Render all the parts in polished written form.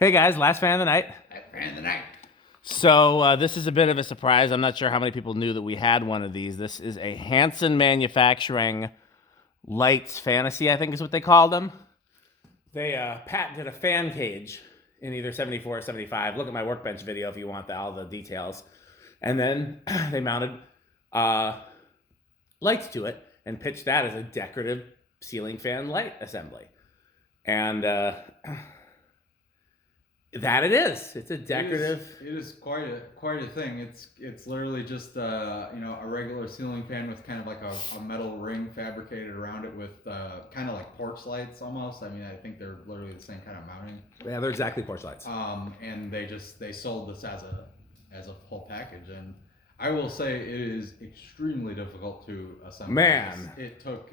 Hey guys, last fan of the night. Last fan of the night. So this is a bit of a surprise. I'm not sure how many people knew that we had one of these. This is a Hansen Manufacturing Lights Fantasy, I think is what they called them. They patented a fan cage in either 74 or 75. Look at my workbench video if you want all the details. And then they mounted lights to it and pitched that as a decorative ceiling fan light assembly. And that it is. It's a decorative. It is quite a thing. It's literally just a regular ceiling fan with kind of like a metal ring fabricated around it with kind of like porch lights almost. I mean, I think they're literally the same kind of mounting. Yeah, they're exactly porch lights. And they sold this as a full package, and I will say it is extremely difficult to assemble. Man, it took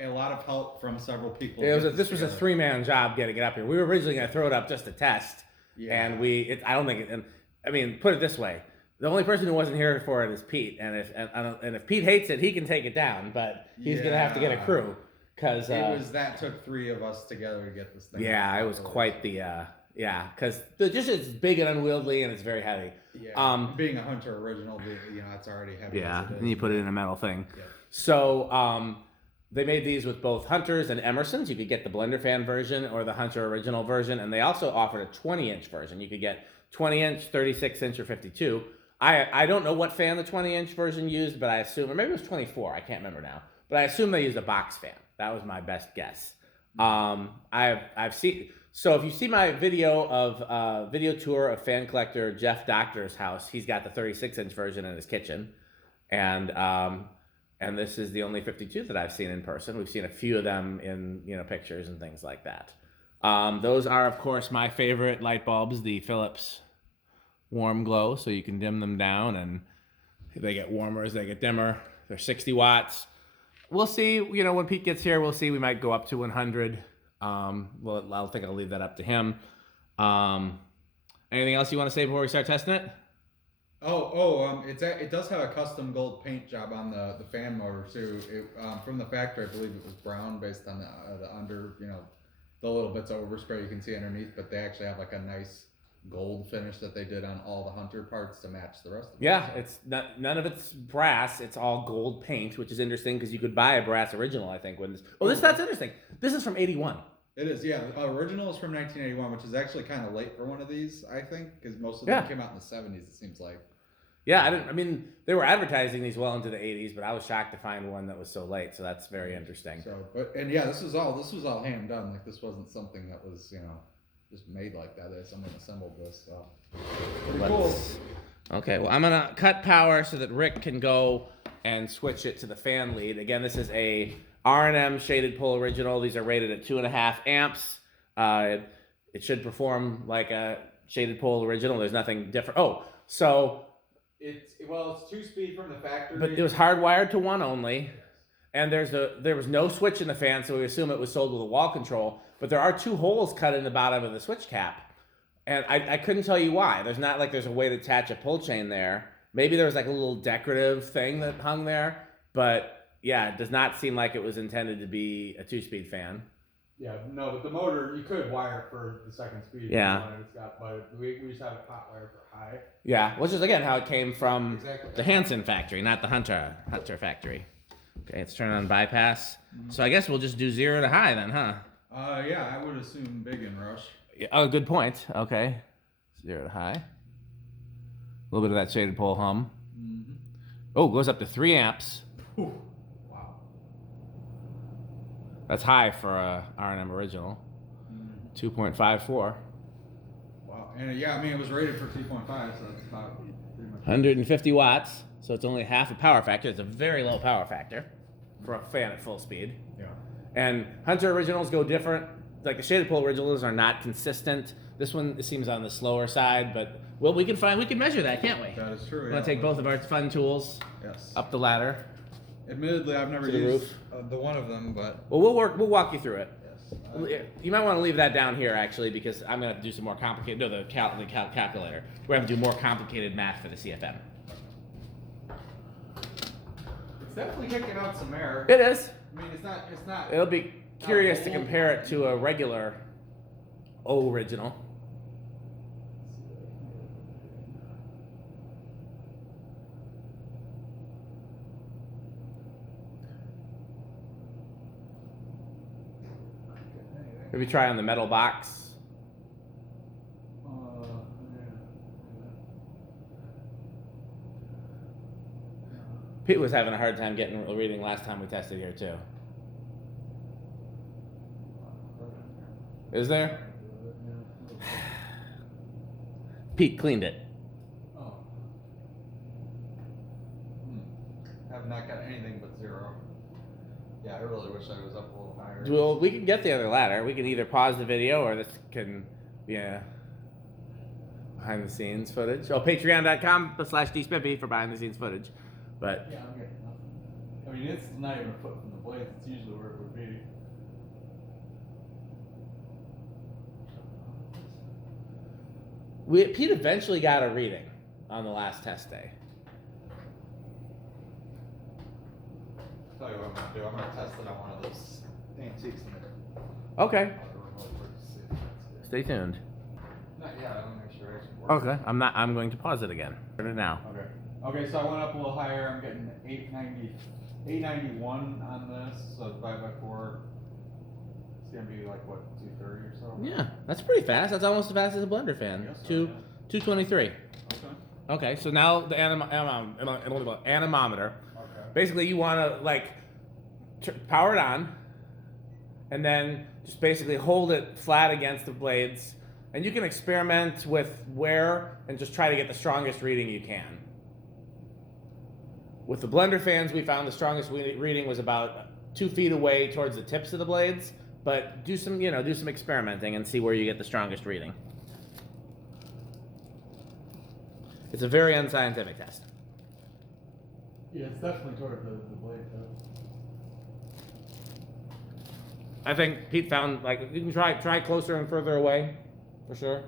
a lot of help from several people. This was a 3-man job getting it up here. We were originally going to throw it up just to test, and I don't think. I mean, put it this way: the only person who wasn't here for it is Pete, and if Pete hates it, he can take it down, but he's going to have to get a crew because that took 3 of us together to get this thing. Yeah, it was quite the. Yeah, because it's big and unwieldy and it's very heavy. Yeah, being a Hunter original, it's already heavy. Yeah, and you put it in a metal thing. Yeah. So they made these with both Hunters and Emersons. You could get the blender fan version or the Hunter original version, and they also offered a 20-inch version. You could get 20-inch, 36-inch, or 52. I don't know what fan the 20-inch version used, but I assume, or maybe it was 24. I can't remember now, but I assume they used a box fan. That was my best guess. I've seen. So if you see my video tour of fan collector Jeff Doctor's house, he's got the 36-inch version in his kitchen, and this is the only 52 that I've seen in person. We've seen a few of them in pictures and things like that. Those are of course my favorite light bulbs, the Philips Warm Glow, so you can dim them down, and they get warmer as they get dimmer. They're 60 watts. We'll see. When Pete gets here, we'll see. We might go up to 100. Well, I think I'll leave that up to him. Anything else you want to say before we start testing it? It does have a custom gold paint job on the fan motor too. From the factory, I believe it was brown based on the under, the little bits of overspray you can see underneath, but they actually have like a nice gold finish that they did on all the Hunter parts to match the rest of it. Yeah, it's none of it's brass. It's all gold paint, which is interesting because you could buy a brass original, I think. That's interesting. This is from 81. It is, yeah. The original is from 1981, which is actually kind of late for one of these, I think, because most of them came out in the 70s, it seems like. Yeah, they were advertising these well into the 80s, but I was shocked to find one that was so late, so that's very interesting. This was all hand done. Like, this wasn't something that was, just made like that. Someone assembled this, so pretty cool. Okay, well, I'm gonna cut power so that Rick can go and switch it to the fan lead. Again, this is a R&M shaded pole original. These are rated at 2.5 amps. It should perform like a shaded pole original. There's nothing different. It's 2-speed from the factory, but it was hardwired to 1 only, and there was no switch in the fan, so we assume it was sold with a wall control. But there are 2 holes cut in the bottom of the switch cap, and I couldn't tell you why. There's not like there's a way to attach a pull chain there. Maybe there was like a little decorative thing that hung there, but yeah, it does not seem like it was intended to be a 2-speed fan. Yeah, no, but the motor, you could wire it for the second speed. Yeah. But we just have it hot wire for high. Yeah, which is again how it came from the Hansen factory, not the Hunter factory. Okay, let's turn on bypass. Mm-hmm. So I guess we'll just do 0 to high then, huh? Yeah, I would assume big and rush. Yeah, oh, good point. Okay, 0 to high. A little bit of that shaded pole hum. Mm-hmm. Oh, goes up to 3 amps. Ooh. Wow. That's high for a R&M original. 2.54. Wow. And it was rated for 3.5, so that's about pretty much 150 watts, so it's only half a power factor. It's a very low power factor for a fan at full speed. Yeah. And Hunter originals go different. Like the shaded pole originals are not consistent. This one seems on the slower side, but we can measure that, can't we? That is true. We're gonna take both of our fun tools up the ladder. Admittedly, I've never used the one of them, but we'll walk you through it. Yes. You might want to leave that down here actually, because I'm gonna have to do some more complicated. No, the calculator. We're gonna do more complicated math for the CFM. It's definitely kicking out some air. It is. I mean, it's not. It'll be curious to compare it to a regular original. Maybe try on the metal box. Pete was having a hard time getting a reading last time we tested here too. Is there? Pete cleaned it. Oh. Have not got anything but 0. Yeah, I really wish I was up a little higher. Well, we can get the other ladder. We can either pause the video or this can be a behind the scenes footage. Oh, patreon.com/dspimpy for behind the scenes footage. But yeah, I'm getting nothing. I mean, it's not even a foot from the blades. It's usually where it would be. Pete eventually got a reading on the last test day. Tell you what I'm gonna do. I'm gonna test it on one of those antiques in there. Okay. Stay tuned. Not yet. I want to make sure it actually works. Okay. I'm going to pause it again. Turn it now. Okay. Okay, so I went up a little higher. I'm getting 891 on this. So 5x4. It's gonna be like what, 230 or so. Yeah, that's pretty fast. That's almost as fast as a blender fan. I guess so, 223. Okay. Okay, so now the anemometer. Okay. Basically, you want to like power it on, and then just basically hold it flat against the blades, and you can experiment with wear and just try to get the strongest reading you can. With the blender fans, we found the strongest reading was about 2 feet away towards the tips of the blades. But do some experimenting and see where you get the strongest reading. It's a very unscientific test. Yeah, it's definitely toward the blade though. I think Pete found like you can try closer and further away, for sure.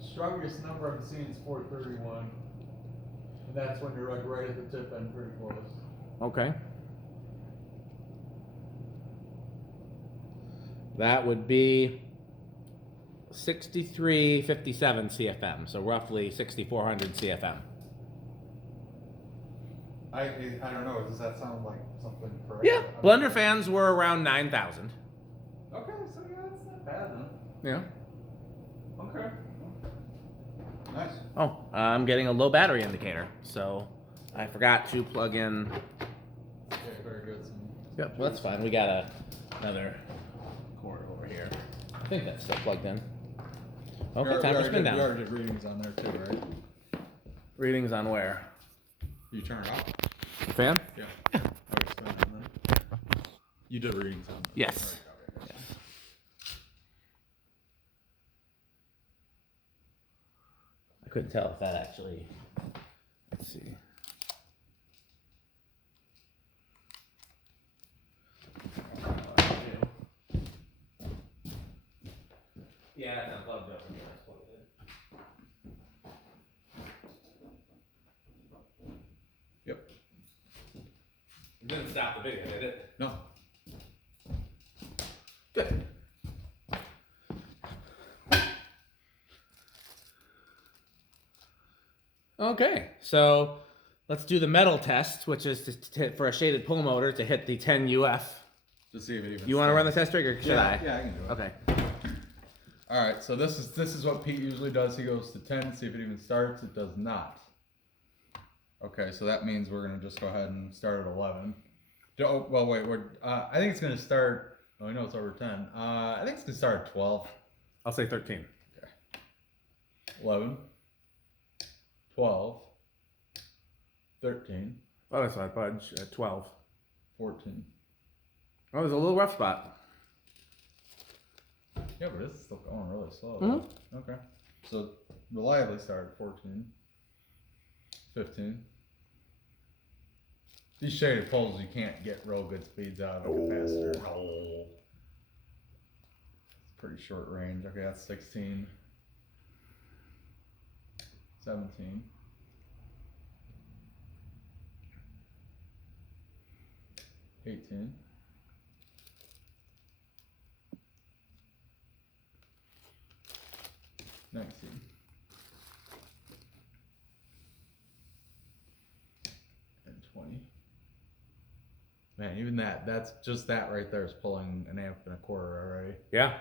The strongest number I've seen is 431. And that's when you're like right at the tip end, pretty close. Okay. That would be 6357 CFM, so roughly 6400 CFM. I don't know. Does that sound like something correct? Yeah, blender fans were around 9,000. Okay, so yeah, it's not bad then. Yeah. Okay. Nice. Oh, I'm getting a low battery indicator, so I forgot to plug in. Okay, very good. Yep, well, that's fine. We got another cord over here. I think that's still plugged in. Okay, time for spin down. We already did readings on there too, right? Readings on where? You turn it off? Fan? Yeah. Already spun on them. You did readings on them? Yes. Alright, okay. I couldn't tell if that actually. Let's see. Yeah, that's not plugged up. That's plugged in. Yep. It didn't stop the video, did it? No. Good. Okay, so let's do the metal test, which is for a shaded pull motor to hit the 10 UF. To see if it even. You want to run the test rig, or should I? Yeah, I can do it. Okay. All right, so this is what Pete usually does. He goes to 10, see if it even starts. It does not. Okay, so that means we're gonna just go ahead and start at 11. Oh, well, wait. I think it's gonna start. Oh, I know it's over 10. I think it's gonna start at 12. I'll say 13. 11. 12. 13. Oh, that's my fudge. 12. 14. Oh, there's a little rough spot. Yeah, but it's still going really slow. Mhm. Okay. So reliably start at 14. 15. These shaded poles, you can't get real good speeds out of a capacitor. It's pretty short range. Okay, that's 16. 17. 18. 19. And 20. Man, Man, even that's just that right there is pulling an amp and a quarter already. Yeah.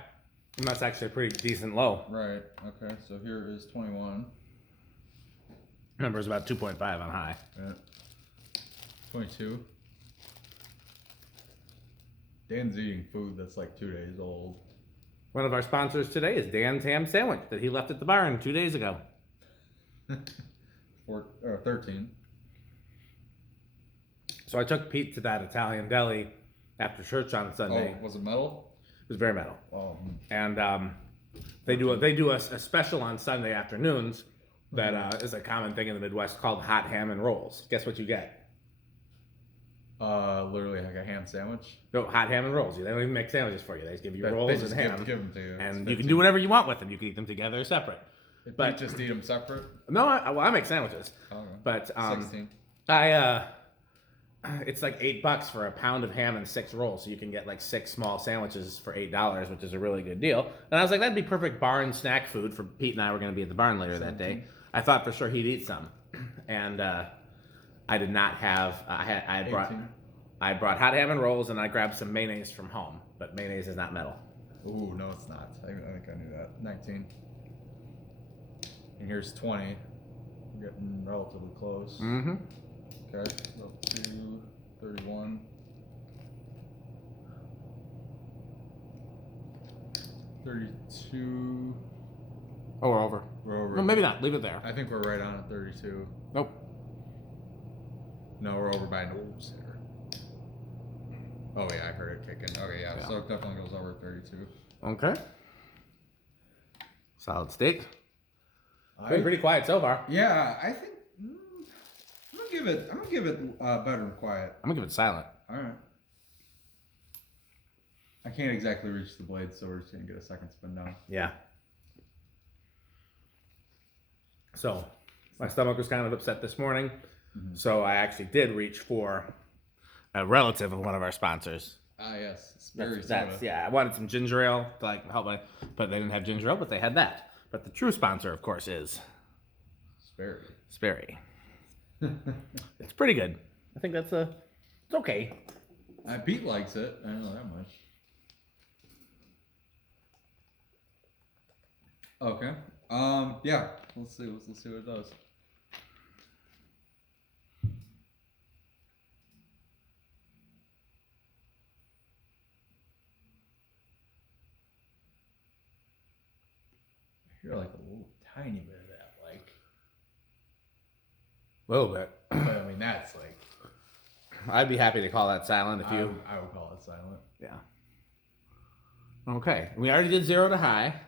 And that's actually a pretty decent low. Right. Okay. So here is 21. Number's about 2.5 on high. Yeah. 22. Dan's eating food that's like 2 days old. One of our sponsors today is Dan's Ham Sandwich that he left at the barn 2 days ago. 13. So I took Pete to that Italian deli after church on Sunday. Oh, was it metal? It was very metal. Oh. And they do a special on Sunday afternoons that is a common thing in the Midwest called hot ham and rolls. Guess what you get? Literally like a ham sandwich. No, hot ham and rolls. They don't even make sandwiches for you. They just give you rolls and ham. Give them to you. And you can do whatever you want with them. You can eat them together or separate. But just eat them separate. No, I make sandwiches. Okay. But 16. It's like $8 for a pound of ham and 6 rolls, so you can get like 6 small sandwiches for $8, which is a really good deal. And I was like, that'd be perfect barn snack food for Pete and I. Were going to be at the barn later that day. I thought for sure he'd eat some, and I did not have. I brought hot ham and rolls, and I grabbed some mayonnaise from home. But mayonnaise is not metal. Ooh, no, it's not. I think I knew that. 19. And here's 20. We're getting relatively close. Mm-hmm. Okay, up to 31. 32. Oh, we're over. We're over. Well, maybe not. Leave it there. I think we're right on at 32. Nope. No, we're over by nose here. Oh yeah, I heard it kicking. Okay, yeah. So it definitely goes over 32. Okay. Solid steak. Been pretty quiet so far. Yeah, I think I'm gonna give it better than quiet. I'm gonna give it silent. All right. I can't exactly reach the blade, so we're just gonna get a second spin down. Yeah. So, my stomach was kind of upset this morning, so I actually did reach for a relative of one of our sponsors. Ah, yes, Sperry soda. Yeah, I wanted some ginger ale to like help my, but they didn't have ginger ale, but they had that. But the true sponsor, of course, is Sperry. It's pretty good. I think it's okay. Pete likes it. I don't know that much. Okay. Yeah. Let's see what it does. I hear like a little tiny bit of that, like. A little bit. But I mean, that's like. I'd be happy to call that silent if you. I would call it silent. Yeah. Okay. We already did 0 to high.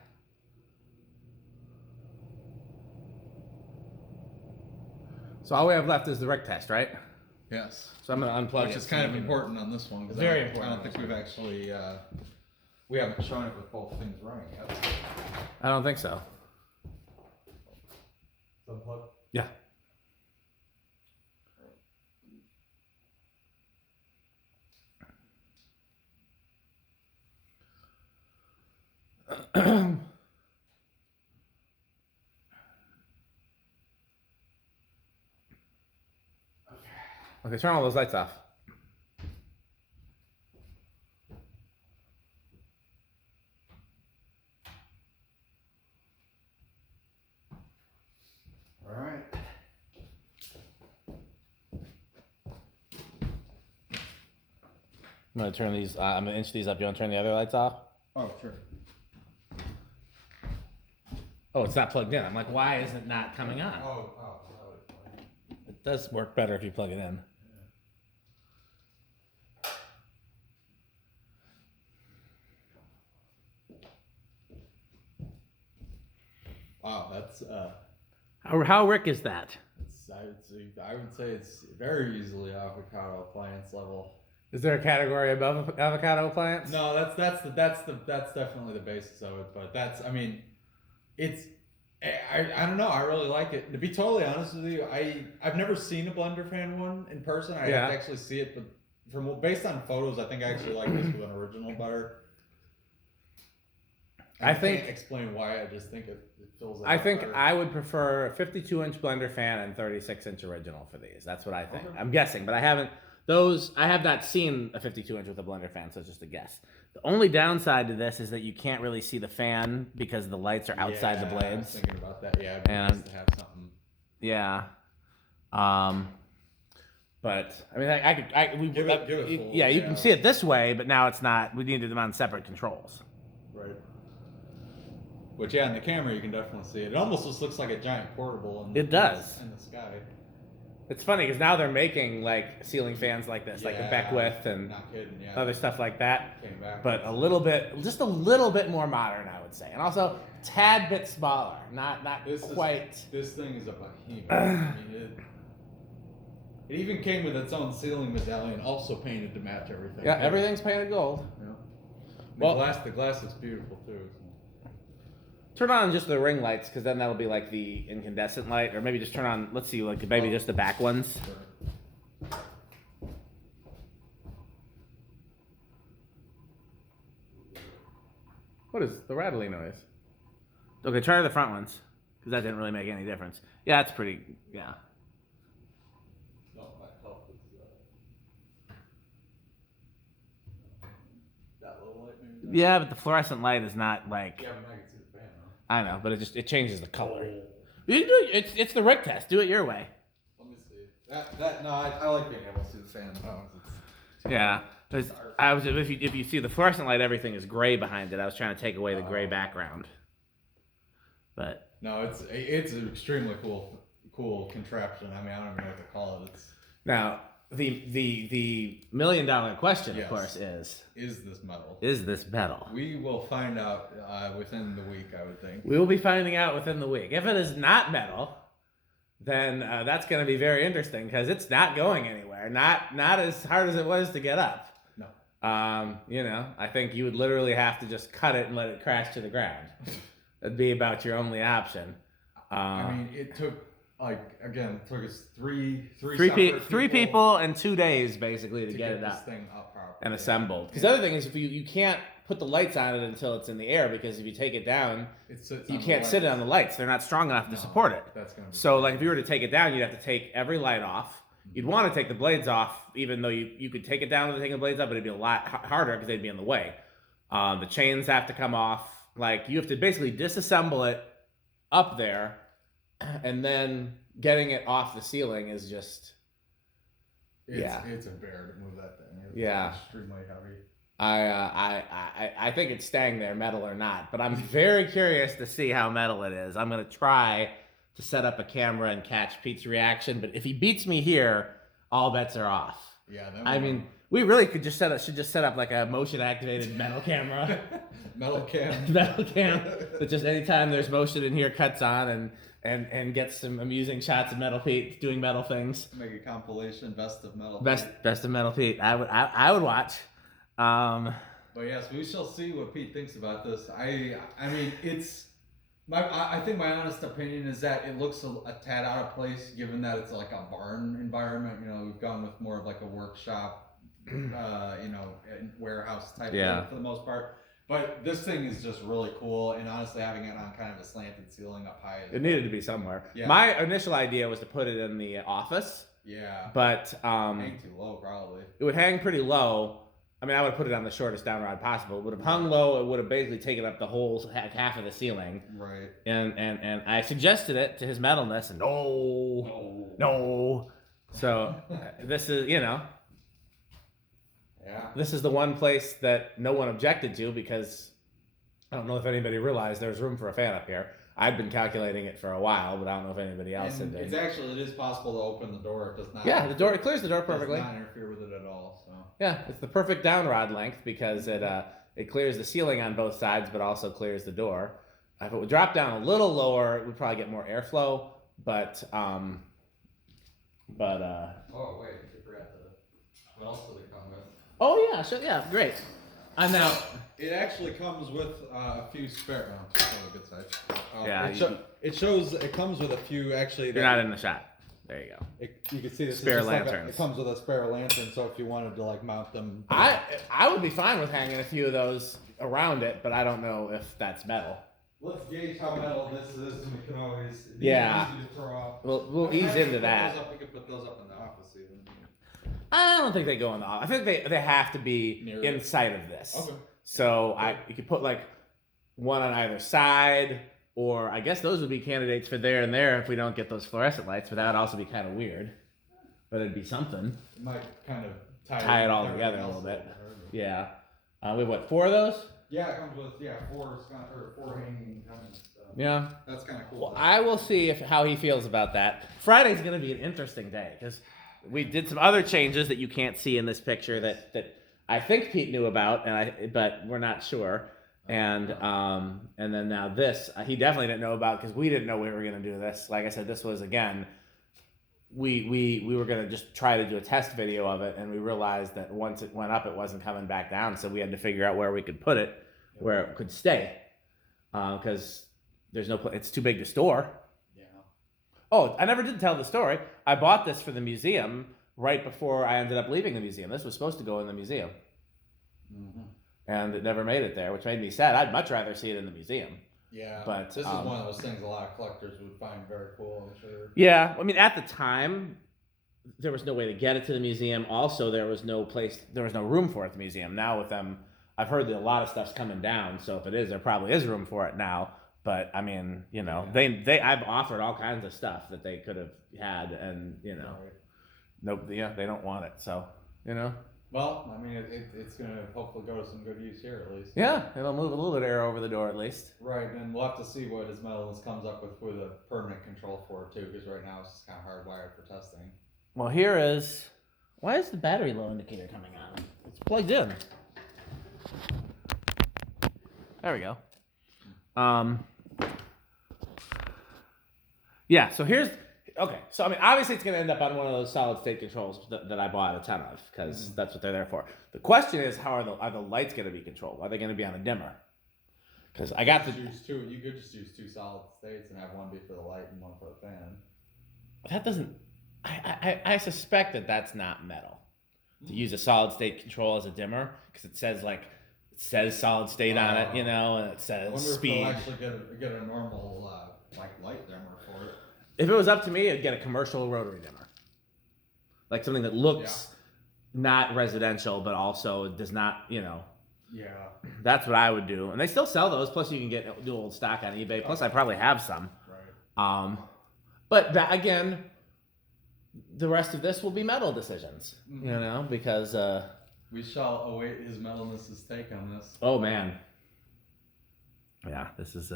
So all we have left is the rec test, right? Yes. So I'm going to unplug it. Which is kind of important on this one. It's very important. I don't think we've actually, we haven't shown it with both things running yet. I don't think so. Unplug. Yeah. Okay, turn all those lights off. All right. I'm gonna turn these. I'm gonna inch these up. You want to turn the other lights off? Oh, sure. Oh, it's not plugged in. I'm like, why is it not coming on? Oh. It does work better if you plug it in. Wow, that's How Rick is that? I would say it's very easily avocado appliance level. Is there a category above avocado appliance? No, that's definitely the basis of it. But I don't know. I really like it. To be totally honest with you, I've never seen a Blender Fan one in person. I have to actually see it, but based on photos, I think I actually like this with an original better. I can't explain why. I just think it feels. I think better. I would prefer a 52-inch Blender Fan and 36-inch original for these. That's what I think. Okay. I'm guessing, but I haven't. those, I have not seen a 52-inch with a blender fan, so it's just a guess. The only downside to this is that you can't really see the fan because the lights are outside the blades. I was thinking about that. Yeah, it'd be nice to have something. Yeah. But I mean, Give it full, yeah, you can see it this way, but now it's not. We needed them on separate controls. Right. Which, yeah, in the camera you can definitely see it. It almost just looks like a giant portable. It does. In the sky. It's funny because now they're making like ceiling fans like this, like the Beckwith and not kidding, other stuff like that. Came back. But just a little bit more modern, I would say, and also a tad bit smaller. Not quite. This thing is a behemoth. I mean, it even came with its own ceiling medallion, also painted to match everything. Yeah, everything's painted gold. Yeah. The glass looks beautiful too. Turn on just the ring lights, because then that'll be like the incandescent light, or maybe just turn on. Let's see, like maybe just the back ones. What is the rattling noise? Okay, try the front ones, because that didn't really make any difference. Yeah, it's pretty. Yeah. Yeah, but the fluorescent light is not like. Yeah, but I can see the fan though. I know, but it changes the color. You can do it. It's the Rick test. Do it your way. Let me see. I like being able to see the fan. Yeah, if you see the fluorescent light, everything is gray behind it. I was trying to take away the gray background. But no, it's an extremely cool contraption. I mean, I don't even know what to call it. It's now the $1 million question, of course, is this metal? Is this metal? We will find out within the week, I would think. We will be finding out within the week. If it is not metal, then that's going to be very interesting because it's not going anywhere. Not as hard as it was to get up. No. I think you would literally have to just cut it and let it crash to the ground. That'd be about your only option. I mean, it took took us three people and 2 days basically to get it this up thing up properly and assembled. Because the other thing is, if you can't put the lights on it until it's in the air, because if you take it down, you can't sit it on the lights. They're not strong enough to support it. That's gonna be so like if you were to take it down, you'd have to take every light off. You'd want to take the blades off, even though you could take it down without taking the blades off, but it'd be a lot harder because they'd be in the way. The chains have to come off. Like you have to basically disassemble it up there, and then getting it off the ceiling is just it's a bear to move that thing. It's extremely heavy. I think it's staying there, metal or not, but I'm very curious to see how metal it is. I'm gonna try to set up a camera and catch Pete's reaction, but if he beats me here, all bets are off. Yeah, I mean, we really should just set up like a motion activated metal camera. metal cam that just anytime there's motion in here cuts on and gets some amusing shots of Metal Pete doing metal things. Make a compilation best of Metal Pete. Best of Metal Pete. I would watch. But yes, we shall see what Pete thinks about this. I mean, I think my honest opinion is that it looks a tad out of place, given that it's like a barn environment. We've gone with more of like a workshop, warehouse type thing for the most part. But this thing is just really cool, and honestly, having it on kind of a slanted ceiling up high. It needed to be somewhere. Yeah. My initial idea was to put it in the office. Yeah. But hang too low, probably. It would hang pretty low. I mean, I would have put it on the shortest down rod possible. It would have hung low. It would have basically taken up the whole half of the ceiling. Right. And I suggested it to his metalness, and no. So this is, Yeah. This is the one place that no one objected to, because I don't know if anybody realized there's room for a fan up here. I've been calculating it for a while, but I don't know if anybody else had. It is possible to open the door. It does not. Yeah, it clears the door perfectly. It does not interfere with it at all. So. Yeah, it's the perfect down rod length because it clears the ceiling on both sides, but also clears the door. If it would drop down a little lower, it would probably get more airflow. But oh wait, I forgot what else did it come with? Oh yeah, sure, yeah, great. And now it actually comes with a few spare. No, it's on the good side. Yeah, it comes with a few actually. You're not in the shot. There you go. You can see this spare lanterns. It comes with a spare lantern, so if you wanted to mount them. I would be fine with hanging a few of those around it, but I don't know if that's metal. Let's gauge how metal this is, and we can always. Yeah. Easy to throw out. We'll ease into that. We could put those up in the office even. I don't think they go in the. I think they have to be Near inside of this. Okay. So you could put like one on either side, or I guess those would be candidates for there and there if we don't get those fluorescent lights. But that would also be kind of weird. But it'd be something. It might kind of Tie it all with together a everything little else bit. over there. Yeah. We have what, 4 of those? Yeah, it comes with four hanging kind of stuff. Yeah. That's kind of cool. Well, I will see how he feels about that. Friday's going to be an interesting day because we did some other changes that you can't see in this picture that I think Pete knew about, but we're not sure. And then now this he definitely didn't know about because we didn't know we were going to do this. Like I said, this was again. We were going to just try to do a test video of it, and we realized that once it went up, it wasn't coming back down. So we had to figure out where we could put it, where it could stay, because there's no place. It's too big to store. Yeah. Oh, I never did tell the story. I bought this for the museum right before I ended up leaving the museum. This was supposed to go in the museum, and it never made it there, which made me sad. I'd much rather see it in the museum. Yeah, But, this is one of those things a lot of collectors would find very cool, I'm sure. Yeah, I mean, at the time, there was no way to get it to the museum. Also, there was no room for it at the museum. Now with them, I've heard that a lot of stuff's coming down. So if it is, there probably is room for it now. But I mean, I've offered all kinds of stuff that they could have had, and nope, they don't want it. So Well, I mean, it's going to hopefully go to some good use here at least. yeah, it'll move a little bit of air over the door at least. Right, and we'll have to see what his metalness comes up with a permanent control for it too, because right now it's just kind of hardwired for testing. Well, why is the battery low indicator coming on? It's plugged in. There we go. Yeah, so so I mean, obviously it's going to end up on one of those solid state controls that I bought a ton of, because that's what they're there for. The question is, how are the lights going to be controlled? Are they going to be on a dimmer? Because I got you could just use 2 solid states and have one be for the light and one for the fan. That doesn't. I suspect that that's not metal. To use a solid state control as a dimmer, because it says solid state on it, and it says I wonder speed. if they'll actually get a normal light dimmer for it. If it was up to me, I'd get a commercial rotary dimmer, like something that looks not residential, but also does not, Yeah. That's what I would do, and they still sell those. Plus, you can do old stock on eBay. Plus, I probably have some. Right. But that again, the rest of this will be metal decisions, because we shall await his metalness's take on this. Oh man. Yeah, this is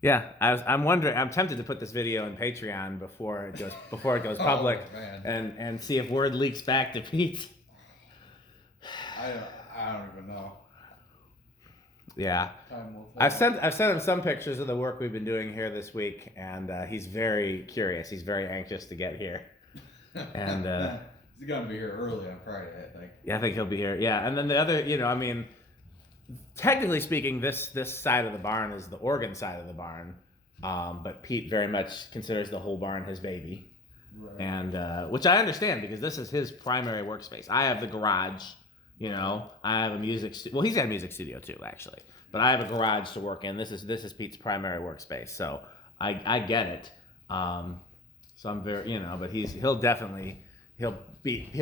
yeah, I'm wondering. I'm tempted to put this video in Patreon before it goes public, and see if word leaks back to Pete. I don't even know. Yeah, Time will tell. I've sent him some pictures of the work we've been doing here this week, and he's very curious. He's very anxious to get here, and he's gonna be here early on Friday, I think. Yeah, I think he'll be here. Yeah, and then the other, I mean, technically speaking, this side of the barn is the organ side of the barn, but Pete very much considers the whole barn his baby, Right. and which I understand because this is his primary workspace. I have the garage, I have a music. Well, he's got a music studio too, actually, but I have a garage to work in. This is Pete's primary workspace, so I get it. So I'm very, but he'll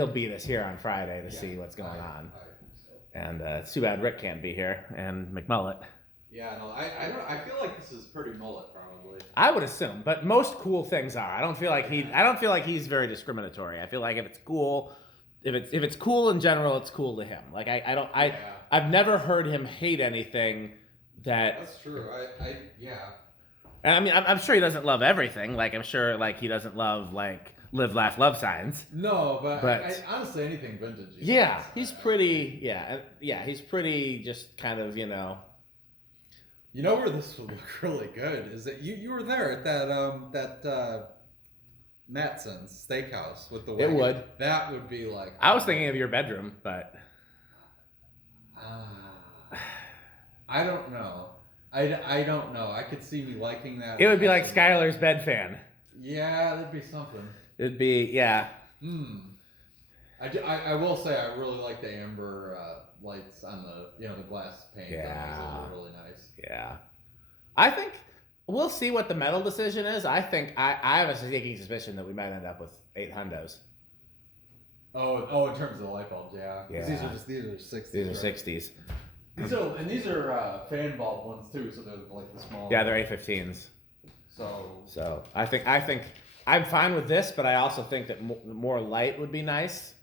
beat us here on Friday to see what's going on. And it's too bad Rick can't be here, and McMullet. Yeah, no, I feel like this is pretty mullet probably. I would assume, but most cool things are. I don't feel like he's very discriminatory. I feel like if it's cool, if it's cool in general, it's cool to him. Like I've never heard him hate anything that. That's true. Yeah. And I mean, I'm sure he doesn't love everything. Like I'm sure he doesn't love live, laugh, love signs. No, but honestly, anything vintage. Yeah, he's pretty. Yeah, he's pretty. Just kind of, You know where this would look really good is that you were there at that Matson's Steakhouse with the wagon. It would. That would be like. I was thinking of your bedroom, but I don't know. I don't know. I could see me liking that. It would be like Skylar's bed fan. Yeah, that'd be something. It'd be I will say I really like the amber lights on the the glass paint. Yeah. Those are really nice. Yeah. I think we'll see what the metal decision is. I think I have a sneaking suspicion that we might end up with 8 hundos. Oh, in terms of the light bulbs, yeah. 'Cause Yeah. These are 60s. These are right? 60s. These are fan bulb ones too, so they're like the small. Yeah, they're A15s. So So I think I'm fine with this, but I also think that more light would be nice.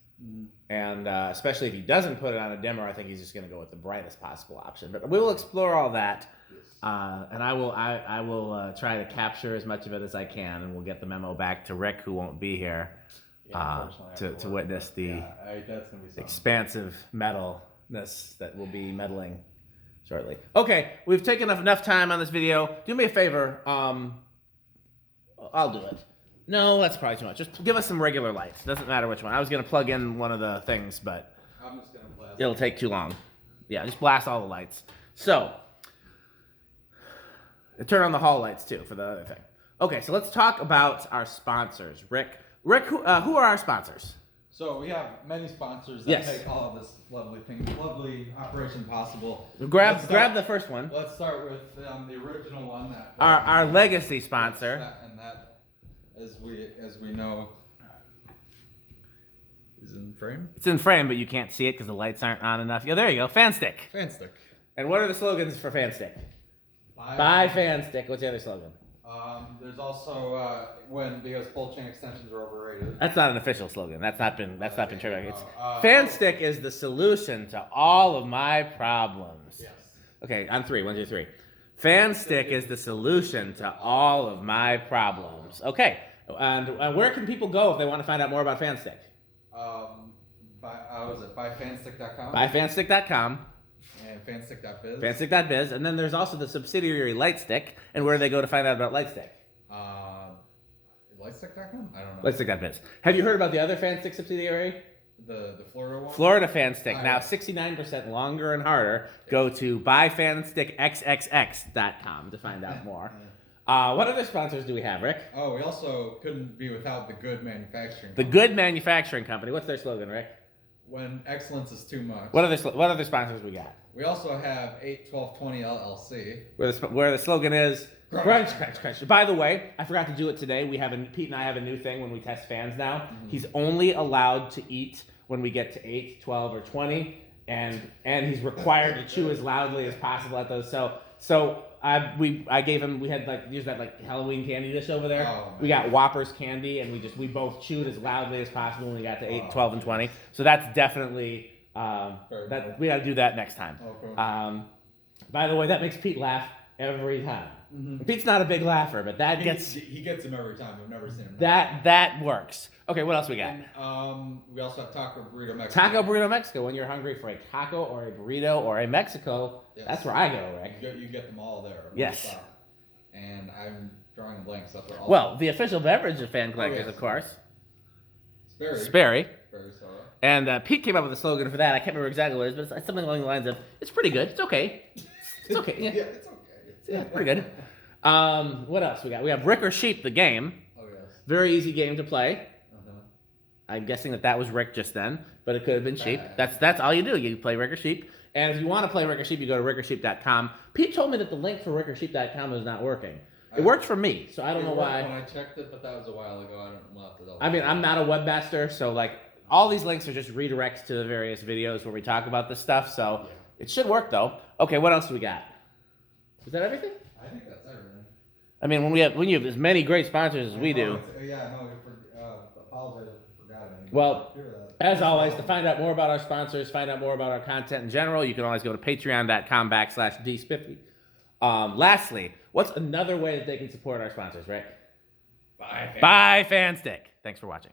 And especially if he doesn't put it on a dimmer, I think he's just going to go with the brightest possible option. But we will explore all that, and I will try to capture as much of it as I can, and we'll get the memo back to Rick, who won't be here, to witness the that's gonna be something. expansive metalness that will be meddling shortly. Okay, we've taken enough time on this video. Do me a favor. I'll do it. No, that's probably too much. Just give us some regular lights. Doesn't matter which one. I was going to plug in one of the things, but I'm just gonna blast. it'll take too long. Yeah, just blast all the lights. So, turn on the hall lights too for the other thing. Okay, so let's talk about our sponsors. Rick, who are our sponsors? So we have many sponsors that Yes. make all of this lovely operation possible. Grab the first one. Let's start with the original one that Our legacy sponsor. and that, as we know, is in frame. It's in frame, but you can't see it because the lights aren't on enough. Yeah, there you go. Fan Stick. Fan stick. And what are the slogans for Fan Stick? Buy Fan Stick. What's the other slogan? There's also because full chain extensions are overrated. That's not an official slogan. That's not been trademarked. It's Oh, Fan Stick is the solution to all of my problems. Yes. Okay, on three. 1, 2, 3. Fan Stick is the solution to all of my problems. Okay, and where can people go if they want to find out more about Fan Stick? Buyfanstick.com. Buyfanstick.com, And fanstick.biz. fanstick.biz, and then there's also the subsidiary Lightstick, and where do they go to find out about Lightstick? Lightstick.com? I don't know. Lightstick.biz. Have you heard about the other Fan Stick subsidiary? The Florida one? Florida Fan Stick, Oh, now yeah. 69% longer and harder. Go to buyfanstickxxx.com to find out more. What other sponsors do we have, Rick? Oh, we also couldn't be without the Good Manufacturing. The Good Manufacturing Company. What's their slogan, Rick? When excellence is too much. What other sponsors we got? We also have 81220 LLC. Where the slogan is Crunch. crunch, crunch, crunch. By the way, I forgot to do it today. Pete and I have a new thing when we test fans now. He's only allowed to eat when we get to 8, 12, or 20, and he's required to chew as loudly as possible at those. So I gave him. We had used that Halloween candy dish over there. Oh, we got Whoppers candy, and we both chewed as loudly as possible when we got to 8, 12, and 20. So that's definitely that we got to do that next time. Oh, cool. By the way, that makes Pete laugh every time. Pete's not a big laugher, but that he gets gets him every time. We've never seen him. that works. Okay, what else we got? We also have Taco Burrito Mexico. Taco Burrito Mexico. When you're hungry for a taco or a burrito or a Mexico, Yes. that's where I go, Rick. You get them all there. Yes. Stop. And I'm drawing a blank. So that's what all. Well, the official beverage of fan collectors, yes. of course. Sperry. Sperry. Sperry soda. And Pete came up with a slogan for that. I can't remember exactly what it is, but it's something along the lines of, "It's pretty good. It's okay. It's okay. Yeah, Yeah, it's okay. yeah, it's pretty good." What else we got? We have Rick or Sheep, the game. Oh yes. Very easy game to play. Uh-huh. I'm guessing that was Rick just then, but it could have been Sheep. That's all you do. You play Rick or Sheep. And if you want to play Rick or Sheep, you go to rickorsheep.com. Pete told me that the link for rickorsheep.com is not working. It worked for me, so I don't know why. When I checked it, but that was a while ago. We'll have to double I mean, check. I'm not a webmaster, so all these links are just redirects to the various videos where we talk about this stuff. So it should work though. Okay, what else do we got? Is that everything? I think that's everything. I mean, when you have as many great sponsors as we do. Yeah, no, apologize, I forgot it. Well, as always, to find out more about our sponsors, find out more about our content in general, you can always go to patreon.com/dspiffy. Lastly, what's another way that they can support our sponsors, right? Bye. Buy Fan Stick. Thanks for watching.